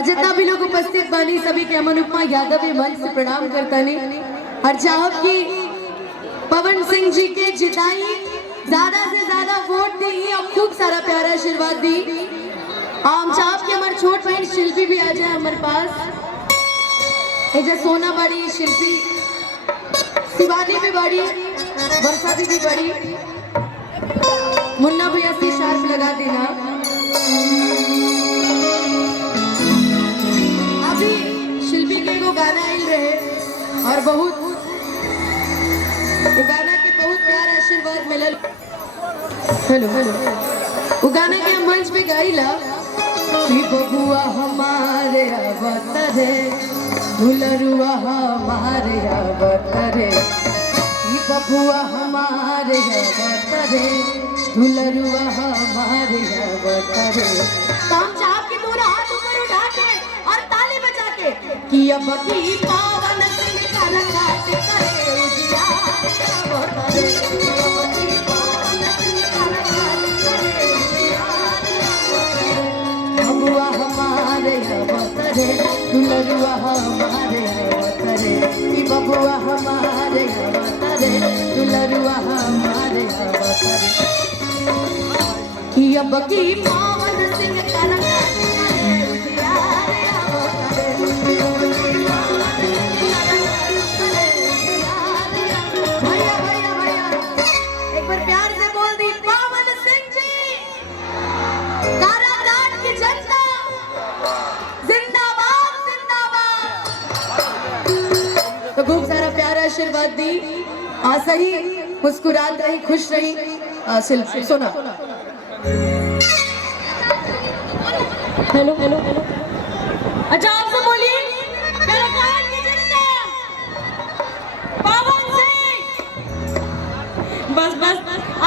और जितना भी लोग उपस्थित बानी सभी के अमन उपमा यादव मंच से प्रणाम करता नहीं और चाहब की पवन सिंह जी के जिताई ज्यादा से ज्यादा वोट दी और खूब सारा प्यारा आशीर्वाद दी। हम चाहब की हमारे छोट बहन शिल्पी भी आ जाए हमारे पास। ये सोना बड़ी शिल्पी शिवानी भी बड़ी वर्षा भी बड़ी मुन्ना भैया से शार्प लगा देना। अभी शिल्पी के को गाना आइल रहे और बहुत गाना के बहुत प्यार आशीर्वाद मिलल। हेलो हेलो वो गाना के मंच पे गाइला कि बबुआ हमारे अवतरे दुलरुआ हमारे अवतरे बबुआ हमारे अवतरे दुलरुआ हमारे अवतरे। काम चाह के दूर हाथ ऊपर उठा के और ताली बजा के कि अब की पावन सिंह का रखाते करे उजियार अवतरे अब की पावन सिंह का रखाते करे उजियार अवतरे बबुआ हमारे अवतरे दुलरुआ हमारे अवतरे कि बबुआ हमारे अवतरे दुलरुआ हमारे अवतरे कि अब की पावन सिंह का रखाते करे उजियार अवतरे भैया भैया भैया एक बार प्यार से बोल दी पावन सिंह जी कारागार की जनता जिंदाबाद जिंदाबाद। तो खूब सारा प्यारा आशीर्वाद दी सही मुस्कुरात रही खुश रही। शिल्पी सुना हेलो हेलो हेलो अच्छा आपसे बोलिए कारागार की जनता पावन सिंह। बस बस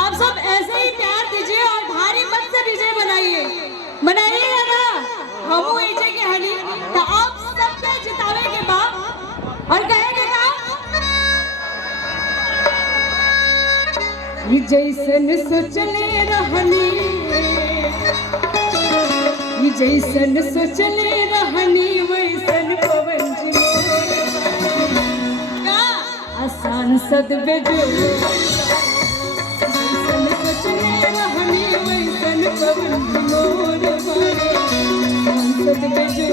आप सब ऐसे ही प्यार दीजिए और भारी मत से विजय बनाइए बनाइए ना हम ऐसे के हनी तो आप सबके जितावे के बाद और कहेंगे का जैसन सोचले रहनी जैसन सोचले रहनी वैसन पवन जी सांसद बेजो जैसन सोचले रहनी वैसन पवन जी मोर बड़े सांसद बेजो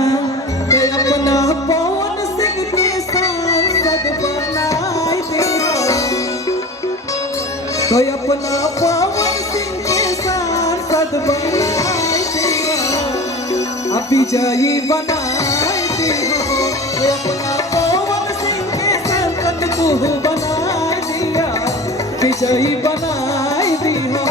अपना पवन सिंह के सांसद बनाए तो अपना पवन सिंह के सांसद बनाए विजयी बनाए अपना पवन सिंह के सांसद को बनाए दिया विजयी बनाए दिया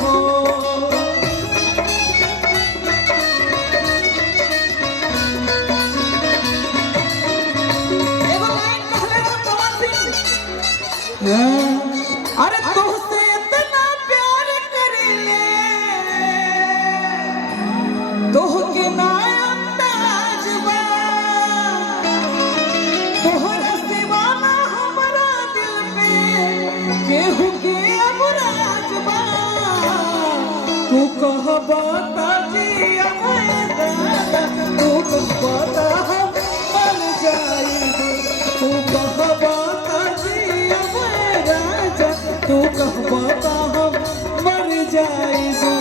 अरे तुझसे इतना प्यार करेले तोह के ना अंदाज बा तोहर सिवाना हमारा दिल पे केहू के अमराज बा तू कह बता जी दादा तू बता हम मर जाई तू कह बता जी तू कहबता हम मर जाएगो।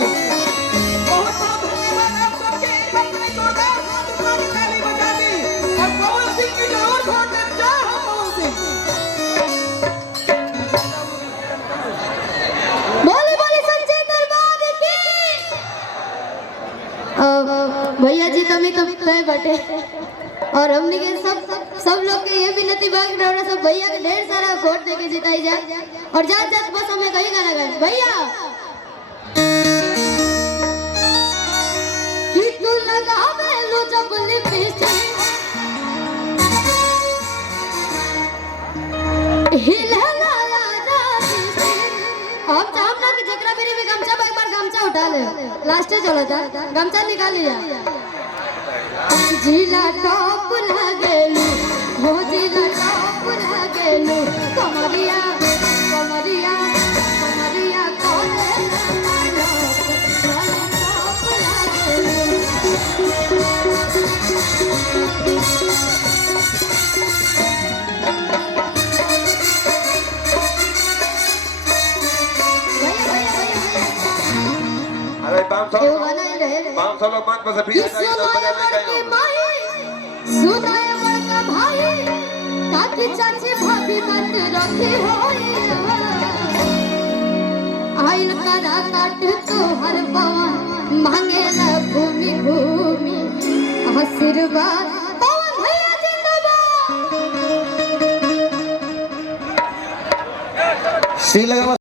बहुत बहुत धन्यवाद आप सबके। एक बार में जोरदार हाथ उठा के ताली बजा दी और पवन सिंह की जरूर वोट दें। जय हो पवन सिंह। बोली बोली संजय दरबार की। भैया जी तुम्हें तो कहे बटे और हमने के सब लोग के ये विनती बाग रहा सब भैया के ढेर सारा वोट देके जिताई जाए और जात जात बस हमें कहीं गाना गाए भैया कि तू लगावे लो जब लिपस्टिक हिले लाया जाती अब चाहना कि जकरा मेरी में गमछा एक बार गमछा उठा ले लास्ट चलो था गमछा निकाल लिया जिला टॉप लागेलू हो जिला टॉप लागेलू कमरिया कमरिया कमरिया कोले मानो जिला टॉप लागेलू अरे 500 ये गाना ही रहे 500 लोग मत बस फ्री आ जाएंगे तो बजा लेंगे सुनाए बड़का भाई काकी चाची भाभी मत रखे होई आइल करा काट तो हर पवन मांगे न घूमी घूमी आशीर्वाद पवन भैया जिंदाबाद सी लगा